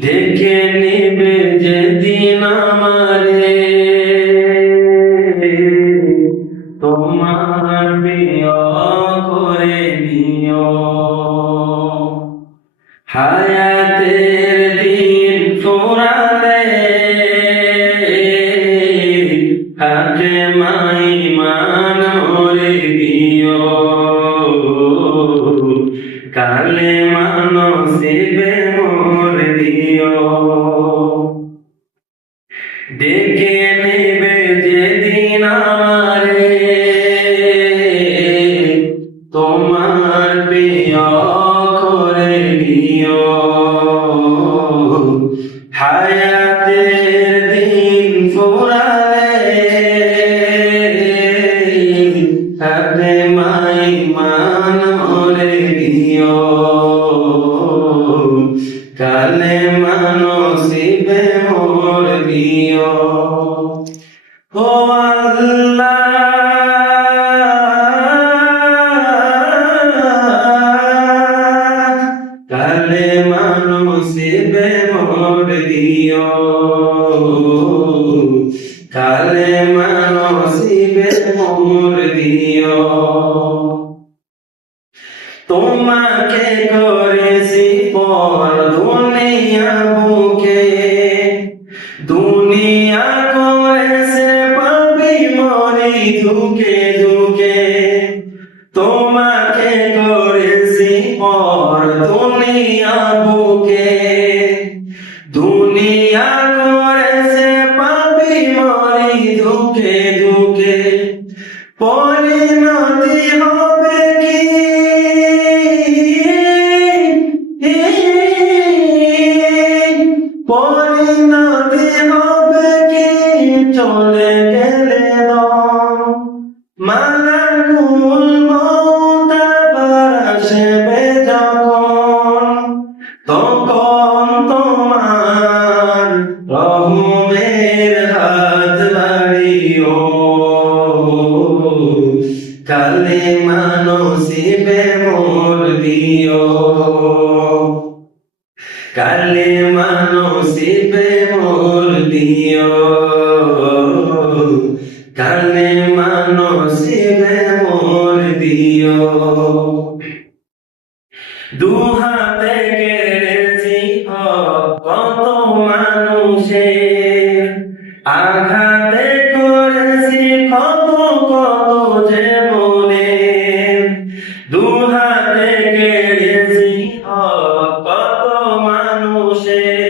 দেখে নিবে যেদিন আমারে তোমার প্রিয় করে নিও। হায়াতের দিন ফুরালে হাতে মাই মান হরে দিও। কালে মানসিবে মোর দিও। ডেকে নেবে যেদিন আমারে তোমার প্রিয় করে নিও। হায়াতের দিন ফুরালে হাতে মাই মান হরে দিও। কালে মানসিবে মোর দিও। ও আল্লাহ কালে মানসিবে মোর দিও। কালে মানসিবে মোর দিও। তোমাকে করেছি পর দুনিয়া বুকে, দুনিয়া করেছে পাপী মরি ধুকে ধুকে। তোমাকে করেছি পর দুনিয়া বুকে, দুনিয়া করেছে পাপী মরি ধুকে ধুকে। পরিণতি হবে কি পরিণতি হবে কি চলে গেলে দম। মালাকুল মউত আবার আসবে যখন, তখন তোমার রহমের হাত বাড়িও। কালে মানসিবে মোর দিও। কালে মানসিবে মোর দিও। কালে মানসিবে মোর দিও। দুহাতে কেড়েছি হক কত মানুষের, আঘাতে